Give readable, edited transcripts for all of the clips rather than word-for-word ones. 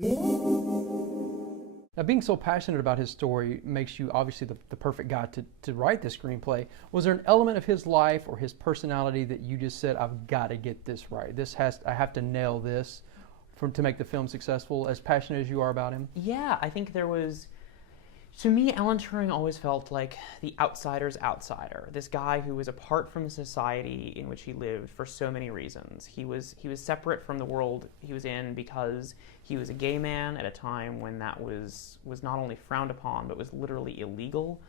Now, being so passionate about his story makes you obviously the perfect guy to write this screenplay. Was there an element of his life or his personality that you just said, I've got to get this right? I have to nail this to make the film successful, as passionate as you are about him? Yeah, I think there was. To me, Alan Turing always felt like the outsider's outsider. This guy who was apart from the society in which he lived for so many reasons. He was separate from the world he was in because he was a gay man at a time when that was not only frowned upon but was literally illegal.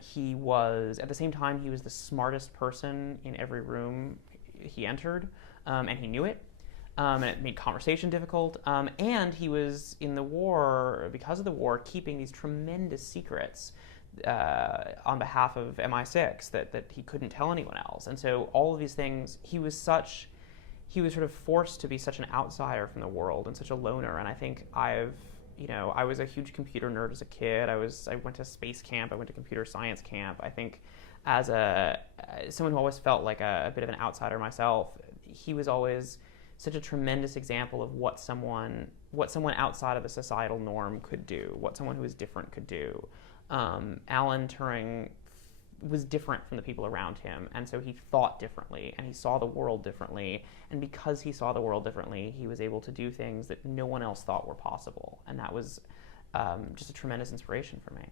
He was at the same time he was the smartest person in every room he entered, and he knew it. And it made conversation difficult. And he was in the war, because of the war, keeping these tremendous secrets on behalf of MI6 that he couldn't tell anyone else. And so all of these things, he was sort of forced to be such an outsider from the world and such a loner. And I think I was a huge computer nerd as a kid. I went to space camp. I went to computer science camp. I think as someone who always felt like a bit of an outsider myself, he was always such a tremendous example of what someone outside of the societal norm could do, what someone who was different could do. Alan Turing was different from the people around him, and so he thought differently, and he saw the world differently, and because he saw the world differently, he was able to do things that no one else thought were possible, and that was just a tremendous inspiration for me.